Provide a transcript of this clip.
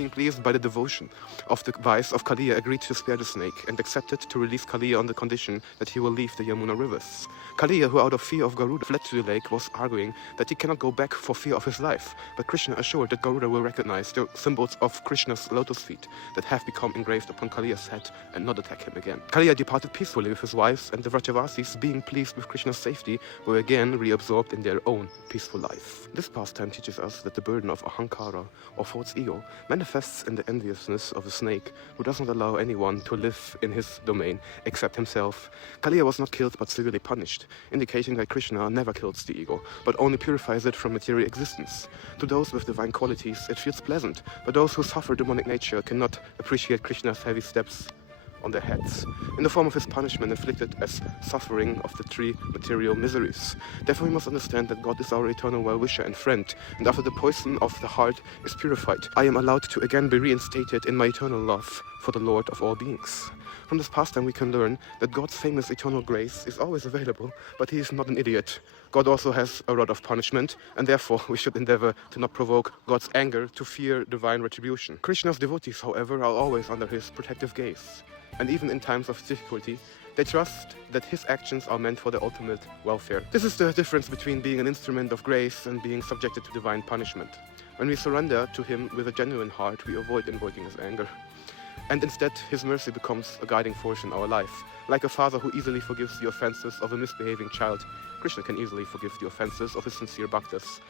being pleased by the devotion of the wives of Kāliya, agreed to spare the snake and accepted to release Kāliya on the condition that he will leave the Yamunā rivers. Kāliya, who out of fear of Garuda fled to the lake, was arguing that he cannot go back for fear of his life, but Krishna assured that Garuda will recognize the symbols of Krishna's lotus feet that have become engraved upon Kāliya's head and not attack him again. Kāliya departed peacefully with his wives, and the Vrajavasis, being pleased with Krishna's safety, were again reabsorbed in their own peaceful life. This pastime teaches us that the burden of ahankara, or false ego, manifests in the enviousness of a snake who does not allow anyone to live in his domain except himself. Kāliya was not killed but severely punished, indicating that Krishna never kills the ego, but only purifies it from material existence. To those with divine qualities, it feels pleasant, but those who suffer demonic nature cannot appreciate Krishna's heavy steps on their heads, in the form of his punishment inflicted as suffering of the three material miseries. Therefore we must understand that God is our eternal well-wisher and friend, and after the poison of the heart is purified, I am allowed to again be reinstated in my eternal love for the Lord of all beings. From this pastime we can learn that God's famous eternal grace is always available, but he is not an idiot. God also has a rod of punishment, and therefore we should endeavor to not provoke God's anger to fear divine retribution. Krishna's devotees, however, are always under his protective gaze, and even in times of difficulty, they trust that his actions are meant for their ultimate welfare. This is the difference between being an instrument of grace and being subjected to divine punishment. When we surrender to him with a genuine heart, we avoid invoking his anger. And instead, his mercy becomes a guiding force in our life. Like a father who easily forgives the offenses of a misbehaving child, Krishna can easily forgive the offenses of his sincere bhaktas.